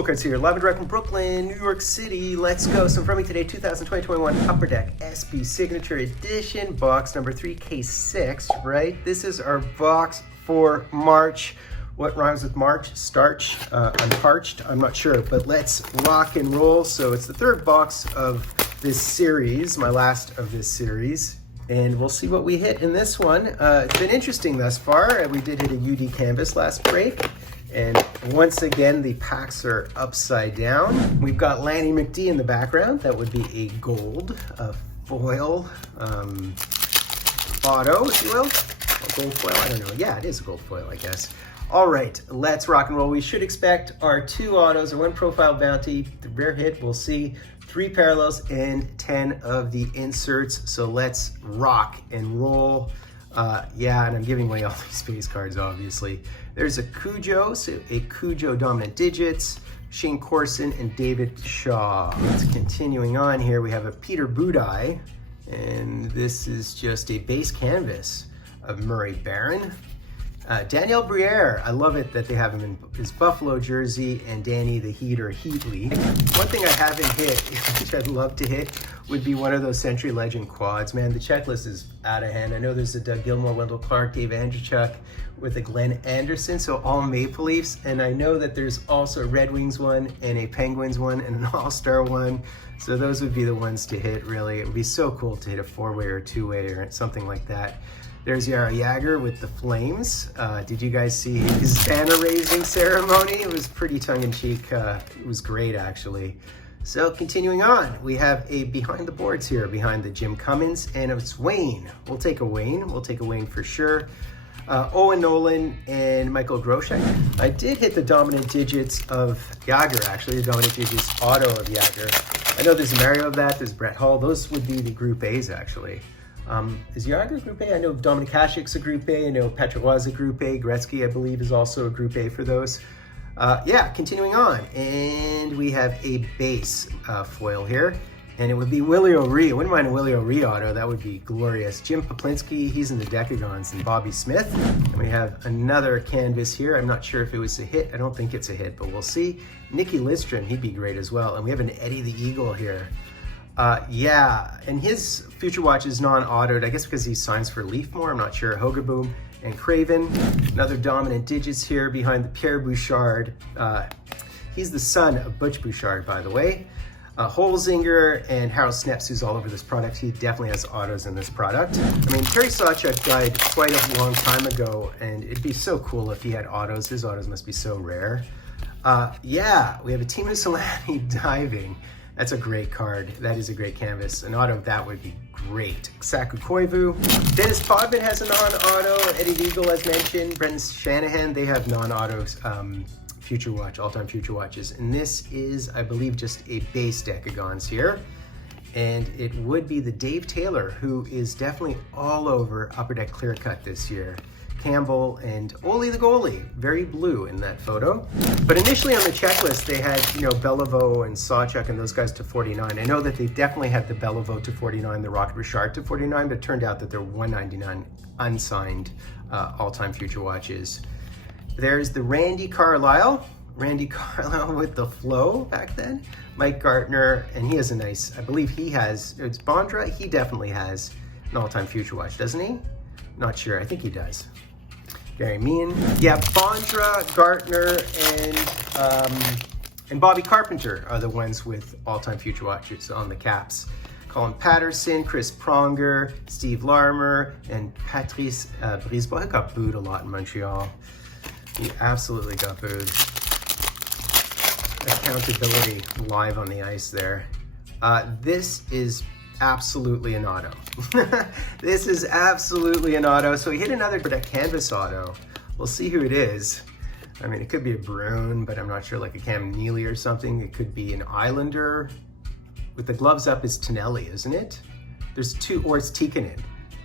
Fultoncards here, live and direct from Brooklyn, New York City. Let's go. So from me today, 2020-21 Upper Deck SB Signature Edition, box number 3K6, right? This is our box for March. What rhymes with March? Starch, unparched, I'm not sure, but let's rock and roll. So it's the third box of this series, my last of this series. And we'll see what we hit in this one. It's been interesting thus far. We did hit a UD canvas last break. And once again, the packs are upside down. We've got Lanny McD in the background. That would be a gold foil auto, if you will. A gold foil, I don't know. Yeah, it is a gold foil, I guess. All right, let's rock and roll. We should expect our 2 autos, or 1 profile bounty, the rare hit, we'll see, 3 parallels, and 10 of the inserts. So let's rock and roll. Yeah, and I'm giving away all these base cards, obviously. There's a Cujo, so a Cujo dominant digits, Shane Corson, and David Shaw. It's continuing on here. We have a Peter Budai, and this is just a base canvas of Murray Barron. Daniel Briere, I love it that they have him in his Buffalo jersey, and Danny the Heater Heatley. One thing I haven't hit, which I'd love to hit, would be one of those Century Legend quads. Man, the checklist is out of hand. I know there's a Doug Gilmore, Wendell Clark, Dave Andrechuk with a Glenn Anderson, so all Maple Leafs. And I know that there's also a Red Wings one and a Penguins one and an All-Star one. So those would be the ones to hit, really. It would be so cool to hit a 4-way or a 2-way or something like that. There's Yara Yager with the Flames. Did you guys see his banner raising ceremony? It was pretty tongue-in-cheek. It was great, actually. So continuing on, we have a behind the boards here, behind the Jim Cummins, and it's Wayne. We'll take a Wayne. We'll take a Wayne for sure. Owen Nolan and Michael Groshek. I did hit the dominant digits of Yager, actually, the dominant digits auto of Yager. I know there's Mario of that, there's Brett Hull. Those would be the Group A's, actually. Is Yager Group A? I know Dominic Hasek's a Group A. I know Petrov is a Group A. Gretzky, I believe, is also a Group A for those. Yeah, continuing on. And we have a base foil here. And it would be Willie O'Ree. I wouldn't mind a Willie O'Ree auto. That would be glorious. Jim Poplinski, he's in the Decagons, and Bobby Smith. And we have another canvas here. I'm not sure if it was a hit. I don't think it's a hit, but we'll see. Nicky Lidstrom, he'd be great as well. And we have an Eddie the Eagle here. Yeah, and his Future Watch is non-autoed, I guess because he signs for Leafmore, I'm not sure. Hogaboom and Craven. Another dominant digits here behind the Pierre Bouchard. He's the son of Butch Bouchard, by the way. Holzinger and Harold Sneps, who's all over this product. He definitely has autos in this product. I mean, Terry Sawchuk died quite a long time ago, and it'd be so cool if he had autos. His autos must be so rare. Yeah, we have a Timo Solani diving. That's a great card. That is a great canvas. An auto of that would be great. Saku Koivu. Dennis Podman has a non-auto. Eddie Eagle, as mentioned. Brendan Shanahan, they have non-autos. Future Watch, all-time Future Watches. And this is, I believe, just a base Decagons here. And it would be the Dave Taylor, who is definitely all over Upper Deck Clear Cut this year. Campbell and Ole the goalie, very blue in that photo. But initially on the checklist, they had, you know, Beliveau and Sawchuk and those guys to 49. I know that they definitely had the Beliveau to 49, the Rocket Richard to 49, but it turned out that they're 199 unsigned all-time Future Watches. There's the Randy Carlisle with the flow back then. Mike Gartner, and he has a nice, I believe he has, it's Bondra, he definitely has an all-time Future Watch, doesn't he? Not sure, I think he does. Very mean. Yeah, Bondra, Gartner, and Bobby Carpenter are the ones with all-time Future Watches on the caps. Colin Patterson, Chris Pronger, Steve Larmer, and Patrice Brisebois. He got booed a lot in Montreal. He absolutely got booed. Accountability live on the ice there. This is absolutely an auto. This is absolutely an auto. So he hit another canvas auto. We'll see who it is. I mean, it could be a Bruin, but I'm not sure, like a Cam Neely or something. It could be an Islander. With the gloves up is Tonelli, isn't it? There's 2, or it's Tikkanen.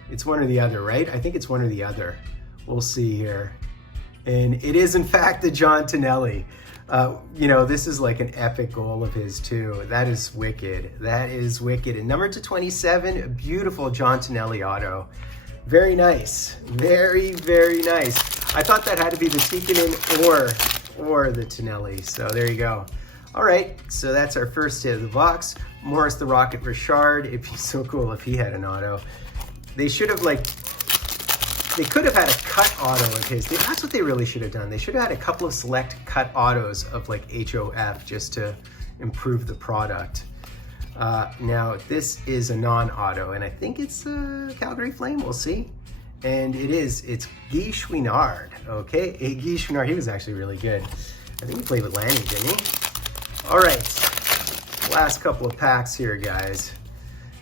It's one or the other, right? I think it's one or the other. We'll see here. And it is, in fact, the John Tonelli. You know, this is like an epic goal of his too. That is wicked. That is wicked. And number 227, a beautiful John Tonelli auto. Very nice. Very, very nice. I thought that had to be the Tikkanen or the Tonelli. So there you go. All right, so that's our first hit of the box. Morris the Rocket Richard. It'd be so cool if he had an auto. They should have they could have had a cut auto of his. That's what they really should have done. They should have had a couple of select cut autos of like HOF just to improve the product. Now this is a non-auto, and I think it's Calgary Flame. We'll see. And it's Guy Chouinard. Okay, Guy Chouinard. He was actually really good. I think he played with Lanny, didn't he? All right, last couple of packs here, guys.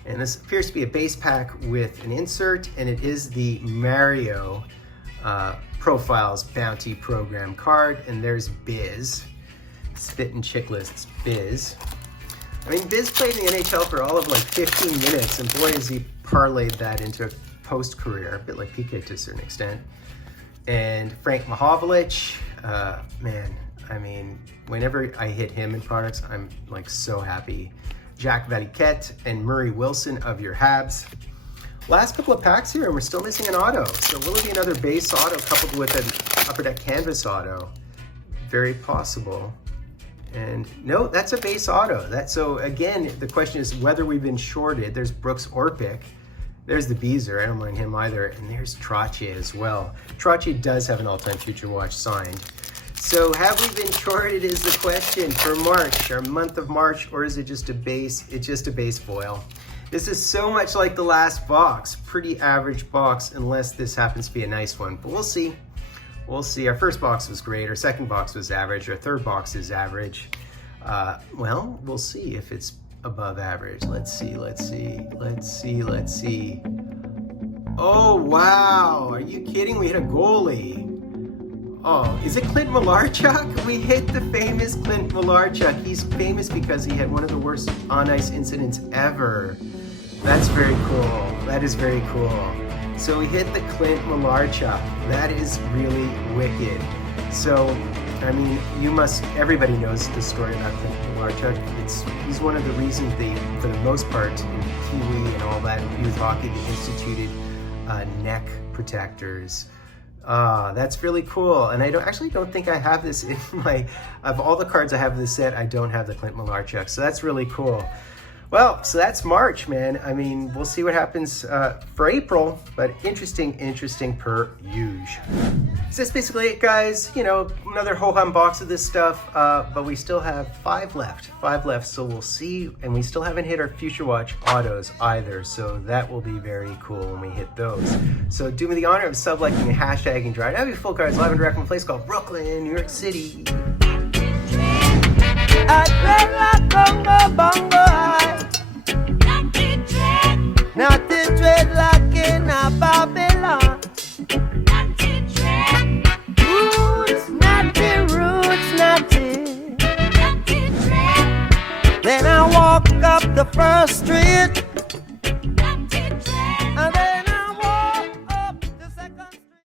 And this appears to be a base pack with an insert, and it is the Mario Profiles Bounty Program card. And there's Biz, Spit and Chicklets Biz. I mean, Biz played in the NHL for all of like 15 minutes, and boy, has he parlayed that into a post-career, a bit like PK to a certain extent. And Frank Mahovlich, man, I mean, whenever I hit him in products, I'm like so happy. Jack Valiquette and Murray Wilson of your Habs. Last couple of packs here, and we're still missing an auto. So will it be another base auto coupled with an Upper Deck Canvas auto? Very possible. And no, that's a base auto. So again, the question is whether we've been shorted. There's Brooks Orpik. There's the Beezer, I don't mind him either. And there's Trottier as well. Trottier does have an all-time Future Watch signed. So have we been shorted is the question for March, our month of March, or is it just a base? It's just a base foil. This is so much like the last box, pretty average box, unless this happens to be a nice one, but we'll see. We'll see. Our first box was great, our second box was average, our third box is average. Well, we'll see if it's above average. Let's see. Oh, wow, are you kidding? We hit a goalie. Oh, is it Clint Malarchuk? We hit the famous Clint Malarchuk. He's famous because he had one of the worst on-ice incidents ever. That's very cool. That is very cool. So we hit the Clint Malarchuk. That is really wicked. So, I mean, everybody knows the story about Clint Malarchuk. He's one of the reasons for the most part, in Kiwi and all that, in youth hockey, they instituted neck protectors. That's really cool. And I actually don't think I have this in of all the cards I have in this set, I don't have the Clint Malarchuk. So that's really cool. Well, so that's March, man. I mean, we'll see what happens for April, but interesting per usual. So that's basically it, guys. You know, another ho-hum box of this stuff, but we still have 5 left. So we'll see, and we still haven't hit our Future Watch autos either, so that will be very cool when we hit those. So do me the honor of sub-liking and hashtagging Dry. That'll be Full Cards live and direct from a place called Brooklyn, New York City. Not the dreadlock in a Babylon. Roots, naughty. Then I walk up the first street.